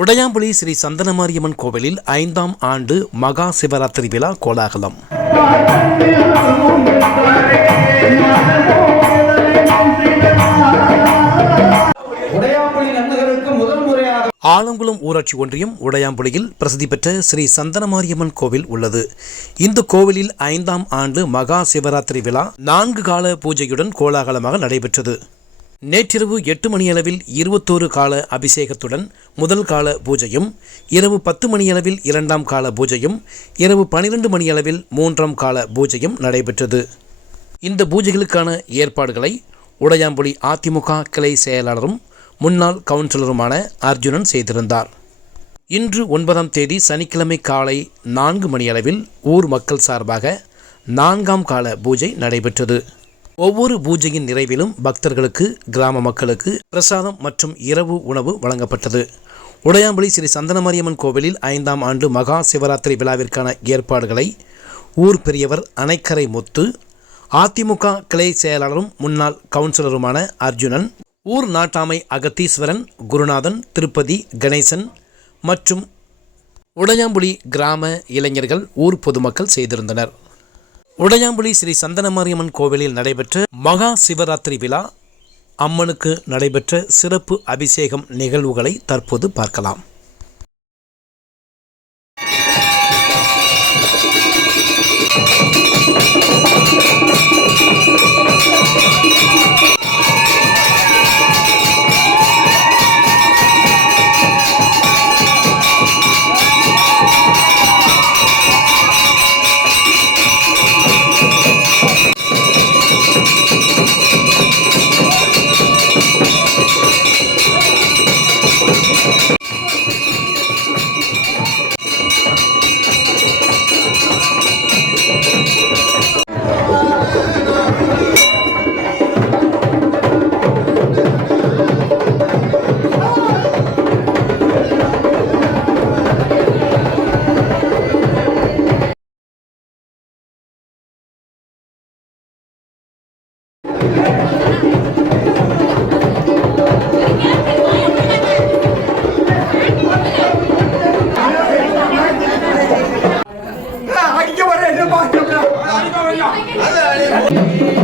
உடையாம்புலி ஸ்ரீ சந்தனமாரியம்மன் கோவிலில் ஐந்தாம் ஆண்டு மகா சிவராத்திரி விழா கோலாகலம். ஆலங்குளம் ஊராட்சி ஒன்றியம் உடையாம்புலியில் பிரசித்தி பெற்ற ஸ்ரீ சந்தனமாரியம்மன் கோவில் உள்ளது. இந்த கோவிலில் ஐந்தாம் ஆண்டு மகா சிவராத்திரி விழா நான்கு கால பூஜையுடன் கோலாகலமாக நடைபெற்றது. நேற்றிரவு எட்டு மணியளவில் இருபத்தோரு கால அபிஷேகத்துடன் முதல் கால பூஜையும் இரவு பத்து மணியளவில் இரண்டாம் கால பூஜையும் இரவு பனிரெண்டு மணியளவில் மூன்றாம் கால பூஜையும் நடைபெற்றது. இந்த பூஜைகளுக்கான ஏற்பாடுகளை உடையாம்புலி அதிமுக கிளை செயலாளரும் முன்னாள் கவுன்சிலருமான அர்ஜுனன் செய்திருந்தார். இன்று ஒன்பதாம் தேதி சனிக்கிழமை காலை நான்கு மணியளவில் ஊர் மக்கள் சார்பாக நான்காம் கால பூஜை நடைபெற்றது. ஒவ்வொரு பூஜையின் நிறைவிலும் பக்தர்களுக்கு கிராம மக்களுக்கு பிரசாதம் மற்றும் இரவு உணவு வழங்கப்பட்டது. உடையாம்பலி ஸ்ரீ சந்தனமாரியம்மன் கோவிலில் ஐந்தாம் ஆண்டு மகா சிவராத்திரி விழாவிற்கான ஏற்பாடுகளை ஊர் பெரியவர் அணைக்கரை முத்து அதிமுக கிளை செயலாளரும் முன்னாள் கவுன்சிலருமான அர்ஜுனன் ஊர் நாட்டாமை அகத்தீஸ்வரன் குருநாதன் திருப்பதி கணேசன் மற்றும் உடையாம்புலி கிராம இளைஞர்கள் ஊர் பொதுமக்கள் செய்திருந்தனர். உடையாம்புலி ஸ்ரீ சந்தனமாரியம்மன் கோவிலில் நடைபெற்ற மகா சிவராத்திரி விழா அம்மனுக்கு நடைபெற்ற சிறப்பு அபிஷேகம் நிகழ்வுகளை தற்போது பார்க்கலாம். அடிக்க வர என்ன பார்க்க